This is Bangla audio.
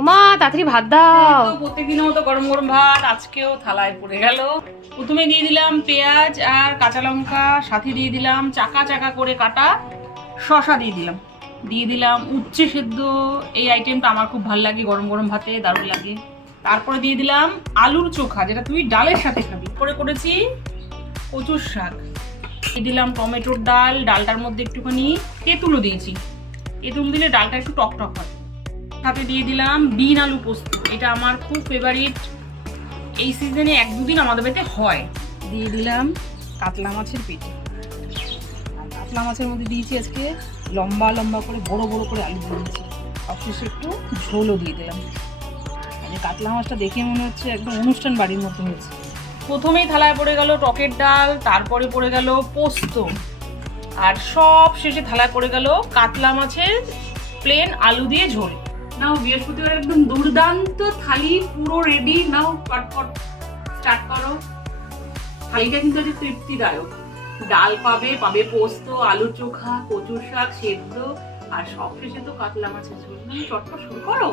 ওমা তাড়াতাড়ি ভাত দাও। প্রত্যেকদিনের মতো গরম গরম ভাত আজকেও থালায় পড়ে গেল। প্রথমে দিয়ে দিলাম পেঁয়াজ আর কাঁচা লঙ্কা, সাথে দিয়ে দিলাম চাকা চাকা করে কাটা শসা, দিয়ে দিলাম উচ্ছে সেদ্ধ। এই আইটেমটা আমার খুব ভালো লাগে, গরম গরম ভাতে দারুণ লাগে। তারপরে দিয়ে দিলাম আলুর চোখা, যেটা তুই ডালের সাথে খাবি। করেছি কচুর শাক, দিয়ে দিলাম টমেটোর ডাল, ডালটার মধ্যে একটুখানি তেঁতুলও দিয়েছি। তেঁতুল দিলে ডালটা একটু টক টক হয়। সাথে দিয়ে দিলাম বিন আলু পোস্ত, এটা আমার খুব ফেভারিট। এই সিজনে 1-2 দিন আমাদের বাড়িতে হয়। দিয়ে দিলাম কাতলা মাছের পেটি, আর কাতলা মাছের মধ্যে দিয়েছি আজকে লম্বা লম্বা করে বড় বড় করে আলু দিয়েছি। অবশেষে একটু ঝোলও দিয়ে দিলাম। আর এই কাতলা মাছটা দেখে মনে হচ্ছে একদম অনুষ্ঠান বাড়ির মতো হয়েছে। প্রথমেই থালায় পড়ে গেল টকের ডাল, তারপরে পড়ে গেল পোস্ত, আর সব শেষে থালায় পড়ে গেল কাতলা মাছের প্লেন আলু দিয়ে ঝোল। নাও বৃহস্পতিবার একদম দুর্দান্ত থালি পুরো রেডি। নাও ফটফট স্টার্ট করো। থালিটা কিন্তু আজ তৃপ্তিদায়ক। ডাল পাবে পোস্ত, আলু চোখা, কচুর শাক সেদ্ধ, আর সব শেষে তো কাতলা মাছের ঝোল। চটপট শুরু করো।